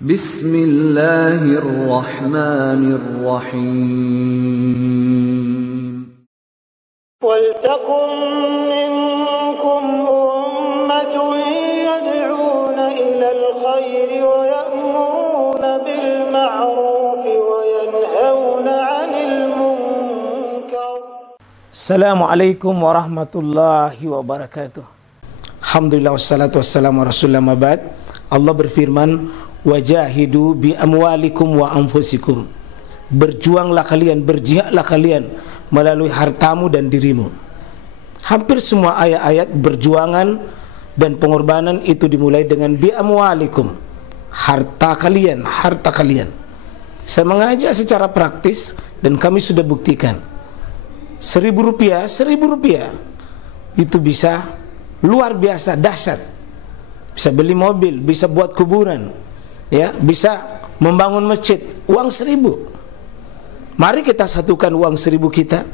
Bismillahirrahmanirrahim. Waltakum minkum ummatun yad'una ilal khairi wa ya'muruna bil ma'ruf wa yanhauna 'anil munkar. Assalamualaikum warahmatullahi wabarakatuh. Alhamdulillah wassalatu wassalamu ala rasulillah mabad. Allah berfirman, wajahidu bi amwalikum wa anfusikum. Berjuanglah kalian, berjihadlah kalian melalui hartamu dan dirimu. Hampir semua ayat-ayat berjuangan dan pengorbanan itu dimulai dengan bi amwalikum, harta kalian, harta kalian. Saya mengajak secara praktis dan kami sudah buktikan. Rp1.000 itu bisa luar biasa dahsyat. Bisa beli mobil, bisa buat kuburan, ya, bisa membangun masjid. Uang 1.000. Mari kita satukan uang 1.000 kita.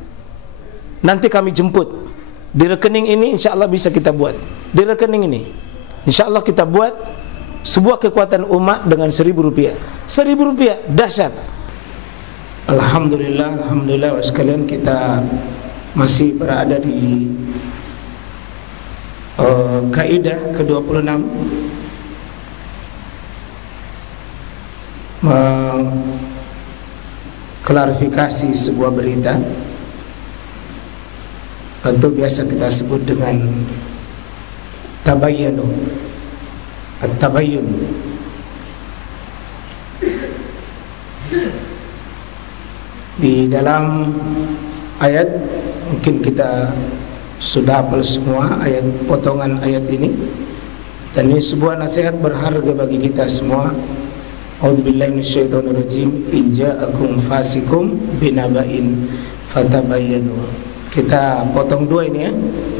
Nanti kami jemput di rekening ini, insya Allah bisa kita buat. Di rekening ini, insya Allah kita buat sebuah kekuatan umat dengan Rp1.000. Rp1.000 dahsyat. Alhamdulillah, alhamdulillah sekalian, kita masih berada di kaidah ke-26, klarifikasi sebuah berita atau biasa kita sebut dengan tabayyun, at-tabayyun. Di dalam ayat, mungkin kita sudah hafal semua ayat, potongan ayat ini, dan ini sebuah nasihat berharga bagi kita semua. A'udzubillahi minasyaitonirrajim. In ja'akum fasikum binaba'in fatabayyanu. Kita potong dua ini ya.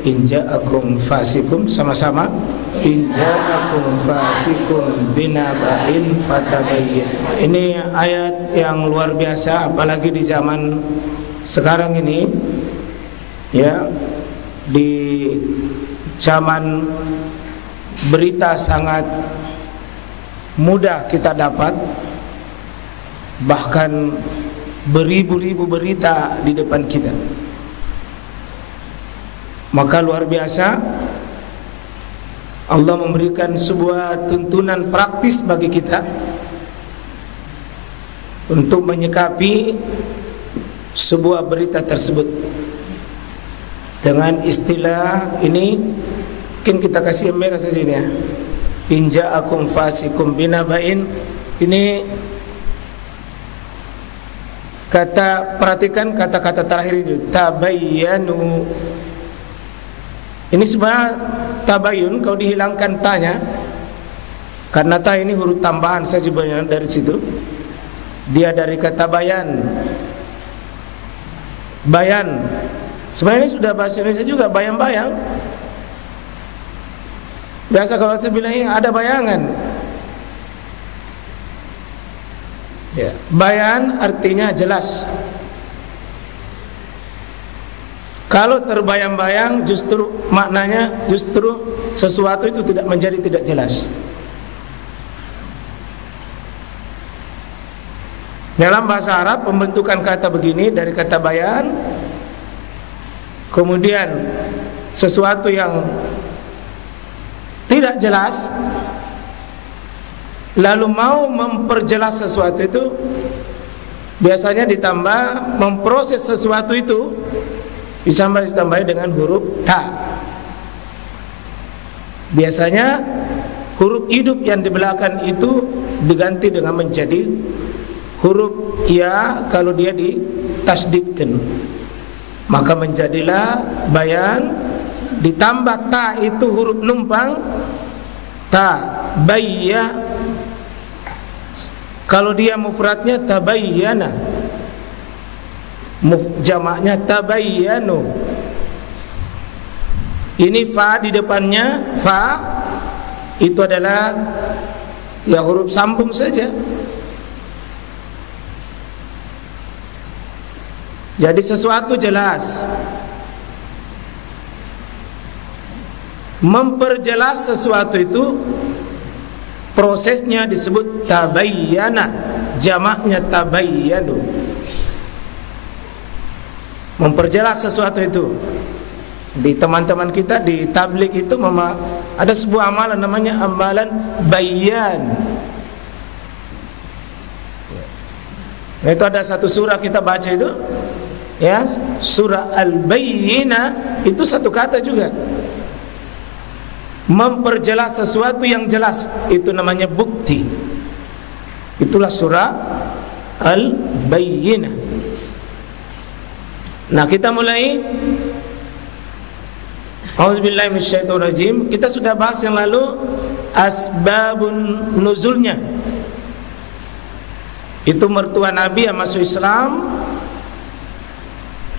In ja'akum fasikum, sama-sama. In ja'akum fasikum binaba'in fatabayyanu. Ini ayat yang luar biasa, apalagi di zaman sekarang ini, ya, di zaman berita sangat mudah kita dapat, bahkan beribu-ribu berita di depan kita. Maka luar biasa Allah memberikan sebuah tuntunan praktis bagi kita untuk menyikapi sebuah berita tersebut. Dengan istilah ini mungkin kita kasih merah saja ini ya. In ja'akum fasikum binaba'in. Ini kata, perhatikan kata-kata terakhir itu, tabayyanu. Ini sebenarnya tabayyun kalau dihilangkan tanya, karena ta ini huruf tambahan saja banyak dari situ. Dia dari kata bayan. Bayan. Sebenarnya ini sudah bahasa Indonesia juga, bayang-bayang. Biasa kalau saya bilang ada bayangan, ya, bayan artinya jelas. Kalau terbayang-bayang justru maknanya justru sesuatu itu tidak menjadi tidak jelas. Dalam bahasa Arab pembentukan kata begini dari kata bayan, kemudian sesuatu yang tidak jelas, lalu mau memperjelas sesuatu itu, biasanya ditambah memproses sesuatu itu, ditambah dengan huruf ta. Biasanya huruf hidup yang di belakang itu diganti dengan menjadi huruf ya kalau dia ditasdidkan, maka menjadilah bayan. Ditambah ta itu huruf numpang, ta bayya. Kalau dia mufradnya tabayyana, jamaknya tabayyanu. Ini fa di depannya, fa itu adalah ya huruf sambung saja. Jadi sesuatu jelas. Memperjelas sesuatu itu prosesnya disebut tabayyana, jamaknya tabayyanu. Memperjelas sesuatu itu. Di teman-teman kita di tabligh itu ada sebuah amalan namanya amalan bayyan. Nah, itu ada satu surah kita baca itu, ya, surah Al-Bayyinah, itu satu kata juga. Memperjelas sesuatu yang jelas, itu namanya bukti. Itulah surah Al-Bayyinah. Nah, kita mulai. A'udzubillahi minasyaitonirrajim. Kita sudah bahas yang lalu asbabun nuzulnya. Itu mertua Nabi yang masuk Islam,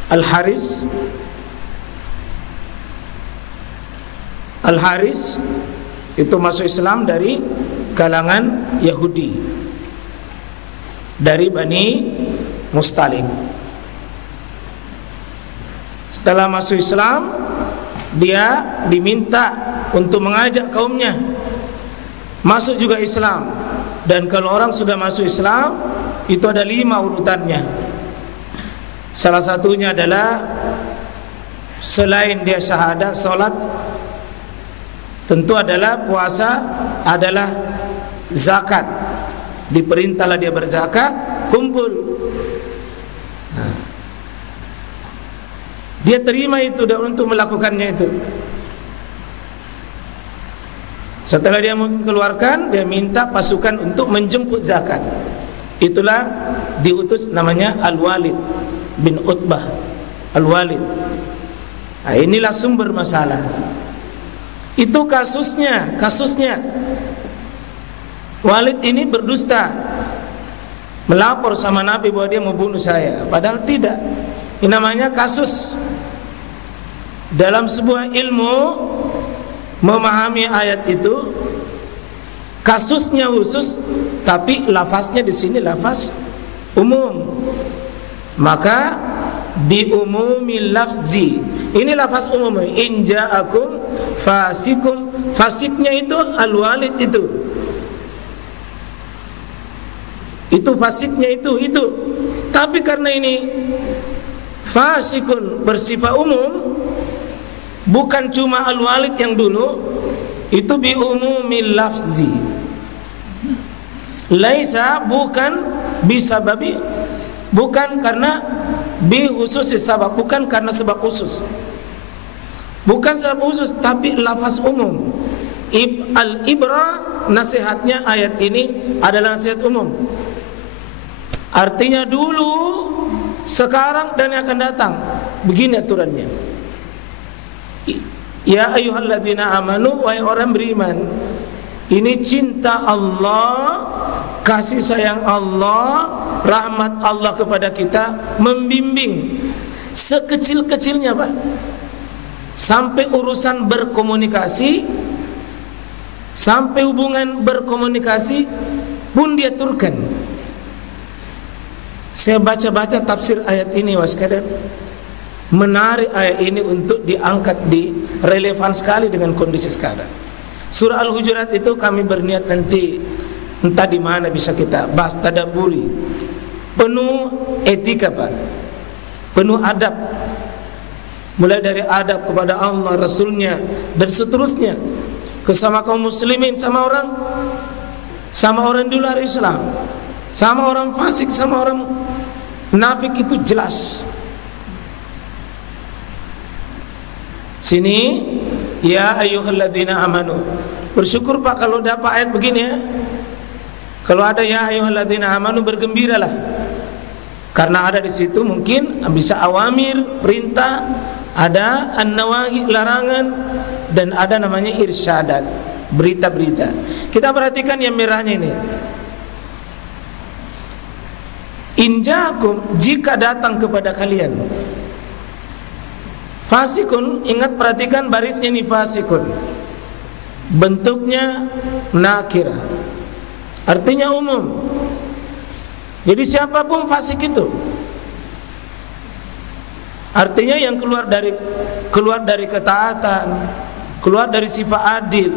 Al-Haris itu masuk Islam dari kalangan Yahudi, dari Bani Mustalik. Setelah masuk Islam, dia diminta untuk mengajak kaumnya masuk juga Islam. Dan kalau orang sudah masuk Islam, itu ada 5 urutannya. Salah satunya adalah selain dia syahadat, salat, tentu adalah puasa, adalah zakat. Diperintahlah dia berzakat, kumpul. Nah, dia terima itu dan untuk melakukannya itu. Setelah dia mengeluarkan, dia minta pasukan untuk menjemput zakat. Itulah diutus namanya Al-Walid bin Utbah. Al-Walid. Nah, inilah sumber masalah. Itu kasusnya. Walid ini berdusta, melapor sama Nabi bahwa dia mau bunuh saya, padahal tidak. Ini namanya kasus. Dalam sebuah ilmu memahami ayat itu, kasusnya khusus, tapi lafaznya di sini lafaz umum. Maka diumumi lafzi. Ini lafaz umum. In ja'akum fasikum. Fasiknya itu Al-Walid itu. Itu fasiknya itu. Tapi karena ini fasikun bersifat umum, bukan cuma Al-Walid yang dulu, itu bi umumil lafzi. Laisa, bukan bisababi, bukan karena bi khususis sabab, bukan karena sebab khusus. Bukan sebab khusus, tapi lafaz umum. Al-ibra, nasihatnya ayat ini adalah nasihat umum. Artinya dulu, sekarang dan yang akan datang. Begini aturannya. Ya ayyuhalladzina amanu, wahai orang beriman. Ini cinta Allah, kasih sayang Allah, rahmat Allah kepada kita membimbing sekecil-kecilnya, Pak. Sampai urusan berkomunikasi, sampai hubungan berkomunikasi pun diaturkan. Saya baca-baca tafsir ayat ini, waskadar, menarik ayat ini untuk diangkat, di relevan sekali dengan kondisi sekarang. Surah Al-Hujurat itu kami berniat nanti entah di mana bisa kita bahas, tadabburi. Penuh etika, Pak. Penuh adab. Mulai dari adab kepada Allah, Rasulnya, dan seterusnya. Kesama kaum muslimin, sama orang di luar Islam, sama orang fasik, sama orang nafik, itu jelas. Sini, ya ayyuhalladzina amanu. Bersyukur, Pak, kalau dapat ayat begini ya. Kalau ada ya ayyuhalladzina amanu, bergembiralah. Karena ada di situ mungkin bisa awamir, perintah, ada an-nawahi, larangan, dan ada namanya irsyadat, berita-berita. Kita perhatikan yang merahnya ini. Injakum, jika datang kepada kalian. Fasikun, ingat perhatikan barisnya ini, fasikun. Bentuknya nakirah, artinya umum. Jadi siapapun fasik itu, artinya yang keluar dari ketaatan, keluar dari sifat adil,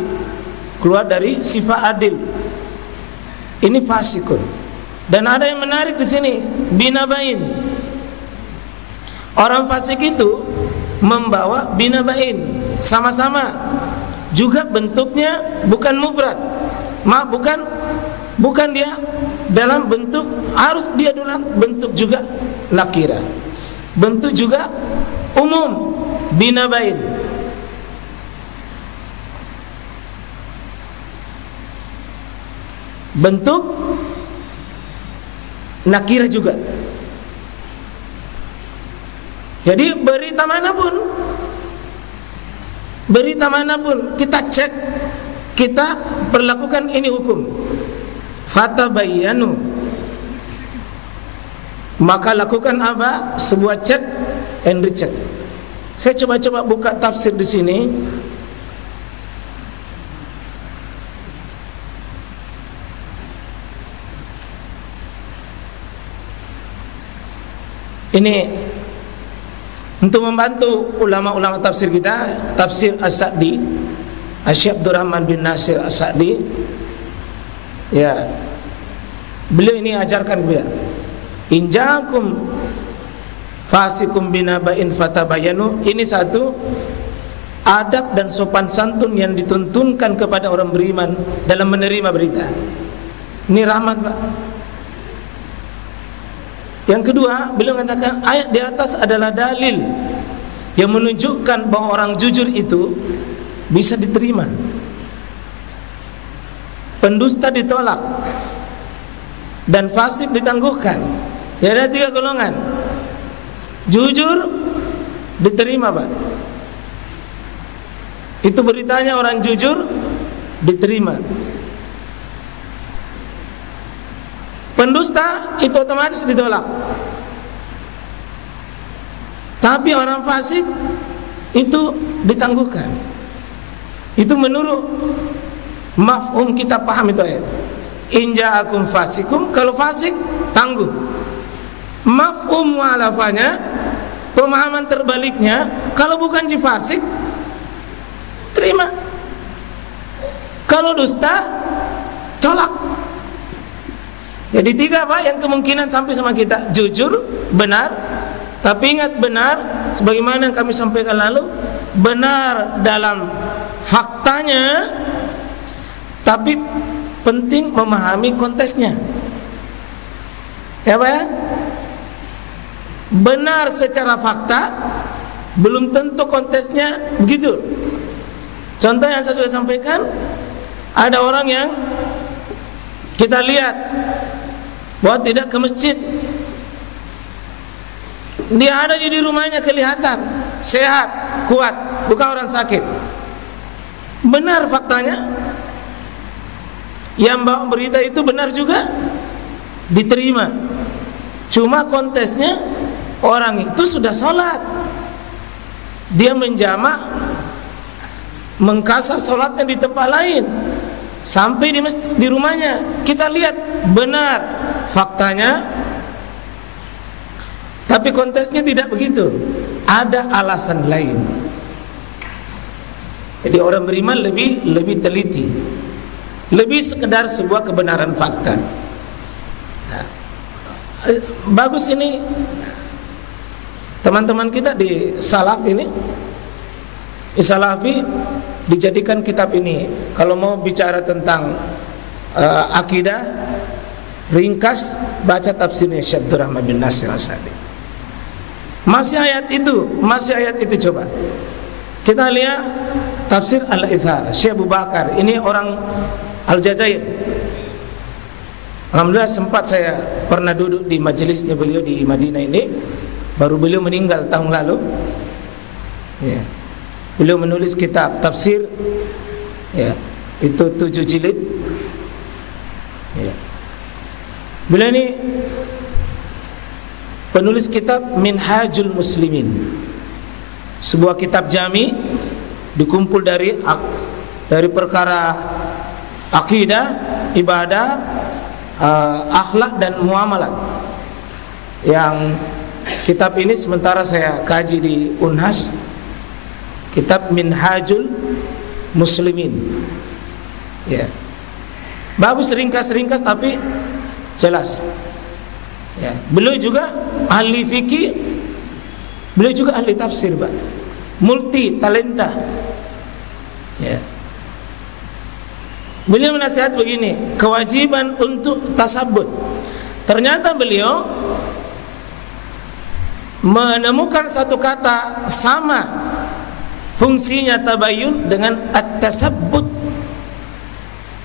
keluar dari sifat adil. Ini fasikun. Dan ada yang menarik di sini, binabain. Orang fasik itu membawa binabain, sama-sama. Juga bentuknya bukan mufrad. Bukan dia dalam bentuk, harus dia dalam bentuk juga nakira. Bentuk juga umum, binabain. Bentuk nakira juga. Jadi berita manapun kita cek, kita perlakukan ini hukum. Fatabayyanu, maka lakukan apa? Sebuah cek and recheck. Saya coba buka tafsir di sini. Ini untuk membantu ulama-ulama tafsir kita, tafsir As-Sa'di, Asy-Syaikh Abdurrahman bin Nasir As-Sa'di. Ya. Beliau ini ajarkan beliau. Injakum fasikum binaba'in fatabayanu. Ini satu adab dan sopan santun yang dituntunkan kepada orang beriman dalam menerima berita. Ini rahmat, Pak. Yang kedua, beliau mengatakan ayat di atas adalah dalil yang menunjukkan bahwa orang jujur itu bisa diterima. Pendusta ditolak dan fasik ditangguhkan. Ya, ada 3 golongan. Jujur diterima, Pak. Itu beritanya orang jujur diterima. Pendusta itu otomatis ditolak. Tapi orang fasik itu ditangguhkan. Itu menurut mafhum kita paham itu ayat. In ja'akum fasikum, kalau fasik tangguh. Mafhum mu'alafanya, pemahaman terbaliknya, kalau bukan fasik terima. Kalau dusta tolak. Jadi 3, Pak, yang kemungkinan sampai sama kita. Jujur, benar. Tapi ingat, benar sebagaimana yang kami sampaikan lalu, benar dalam faktanya, tapi penting memahami konteksnya. Ya, Pak, ya? Benar secara fakta, belum tentu konteksnya begitu. Contoh yang saya sudah sampaikan, ada orang yang kita lihat bahwa tidak ke masjid, dia ada di rumahnya, kelihatan sehat, kuat, bukan orang sakit. Benar faktanya, yang bawa berita itu benar juga, diterima. Cuma konteksnya, orang itu sudah sholat, dia menjamak, mengkasar sholatnya di tempat lain, sampai di rumahnya. Kita lihat benar faktanya, tapi konteksnya tidak begitu, ada alasan lain. Jadi orang beriman lebih teliti, lebih sekedar sebuah kebenaran fakta. Nah, bagus ini teman-teman kita di Salaf ini, di Salafi, dijadikan kitab ini. Kalau mau bicara tentang akidah ringkas, baca tafsirnya Syekh Abdurrahman bin Nasir As-Sa'di. Masih ayat itu coba. Kita lihat tafsir Al-Ithar Syekh Abu Bakar. Ini orang Aljazair. Alhamdulillah sempat saya pernah duduk di majelisnya beliau di Madinah ini. Baru beliau meninggal tahun lalu. Ya. Beliau menulis kitab tafsir, ya, itu 7 jilid. Ya. Beliau ini penulis kitab Minhajul Muslimin, sebuah kitab jami, dikumpul dari perkara akidah, ibadah, akhlak dan muamalat. Yang kitab ini sementara saya kaji di Unhas, kitab Minhajul Muslimin. Ya. Bagus ringkas-ringkas tapi jelas. Ya. Beliau juga ahli fikih, beliau juga ahli tafsir, Pak. Multi talenta. Ya. Beliau menasihat begini, kewajiban untuk tasabbut. Ternyata beliau menemukan satu kata sama fungsinya tabayyun dengan at-tasabbut.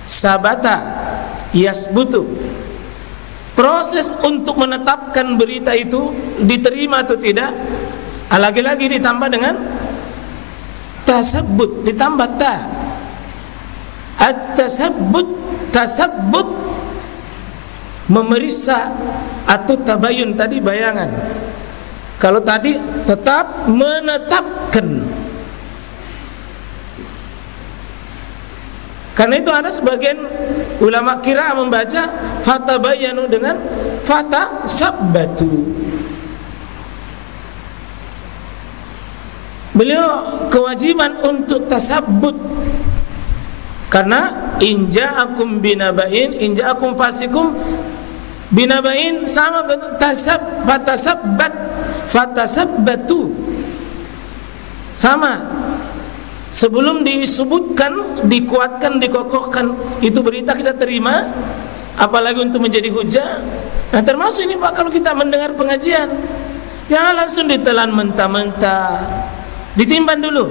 Sabata yasbutu. Proses untuk menetapkan berita itu diterima atau tidak, lagi-lagi ditambah dengan tasabbut, ditambah ta. At-tasabbut, tasabbut memeriksa, atau tabayun tadi bayangan. Kalau tadi tetap menetapkan. Karena itu ada sebagian ulama qiraah membaca fatabayanu dengan fatasabbatu. Beliau kewajiban untuk tasabbut. Karena inja'akum binaba'in, inja'akum fasikum binaba'in sama bentuk fatasabbat, fatasabbatu. Sama. Sebelum disebutkan, dikuatkan, dikokohkan itu berita kita terima, apalagi untuk menjadi hujah. Nah, termasuk ini Pak, kalau kita mendengar pengajian, jangan langsung ditelan mentah-mentah, ditimbang dulu.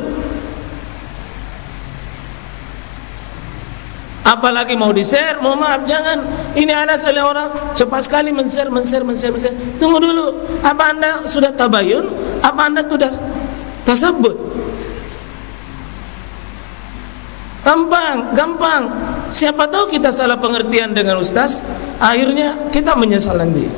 Apalagi mau di-share, mohon maaf, jangan. Ini ada salah orang cepat sekali men-share. Tunggu dulu, apa Anda sudah tabayun? Apa Anda sudah tasabbut? Gampang. Siapa tahu kita salah pengertian dengan ustaz, akhirnya kita menyesal nanti.